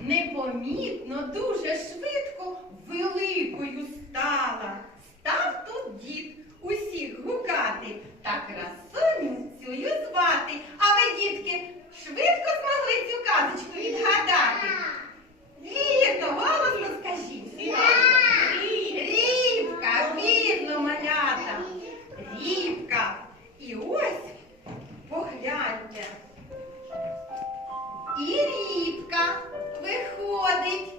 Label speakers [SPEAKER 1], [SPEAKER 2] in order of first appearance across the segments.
[SPEAKER 1] непомітно, дуже अधिक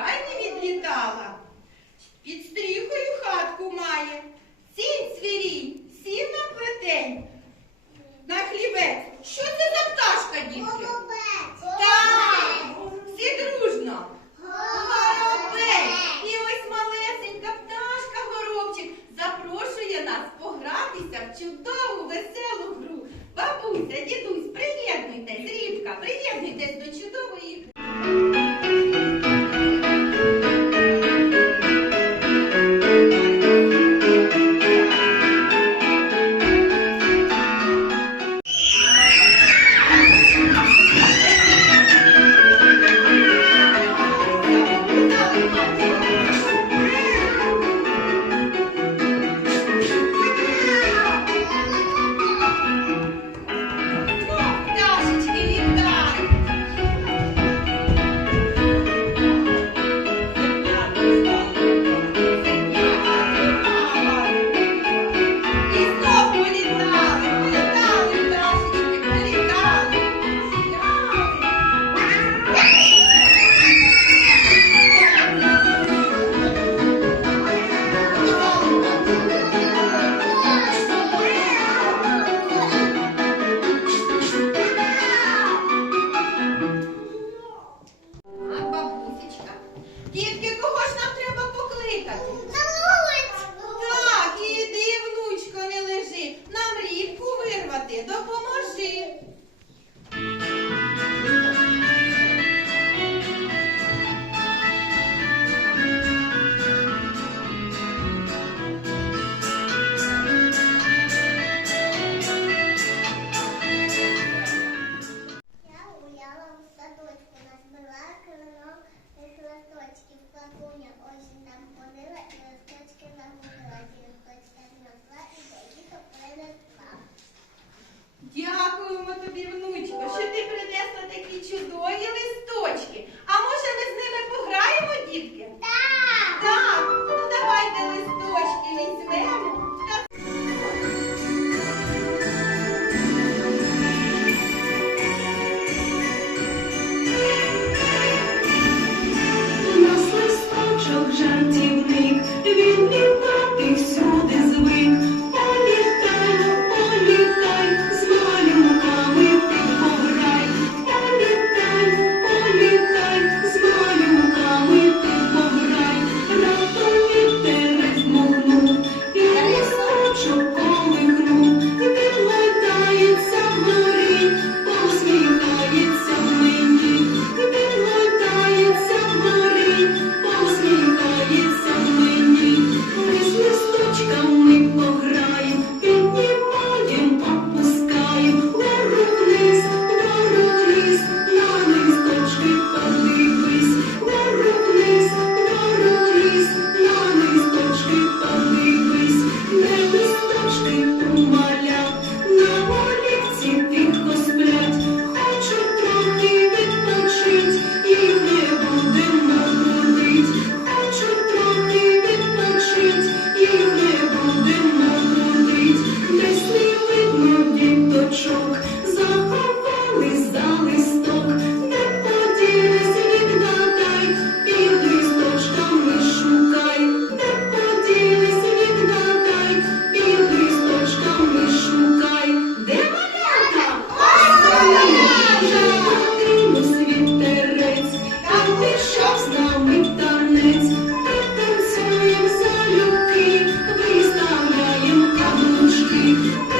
[SPEAKER 1] вбиральні відлітала, під стріхою хатку має, сінь цвірій, сіна плетень. На хлібець. Що це за пташка, дітки? Так, всі дружно.
[SPEAKER 2] Горобець. І ось
[SPEAKER 3] малесенька пташка горобчик
[SPEAKER 2] запрошує нас погратися в чудову, веселу гру. Бабуся, дідусь, приєднуйтесь, рібка, приєднуйтесь до
[SPEAKER 1] чудової гри. Thank you.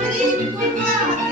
[SPEAKER 1] Thank you.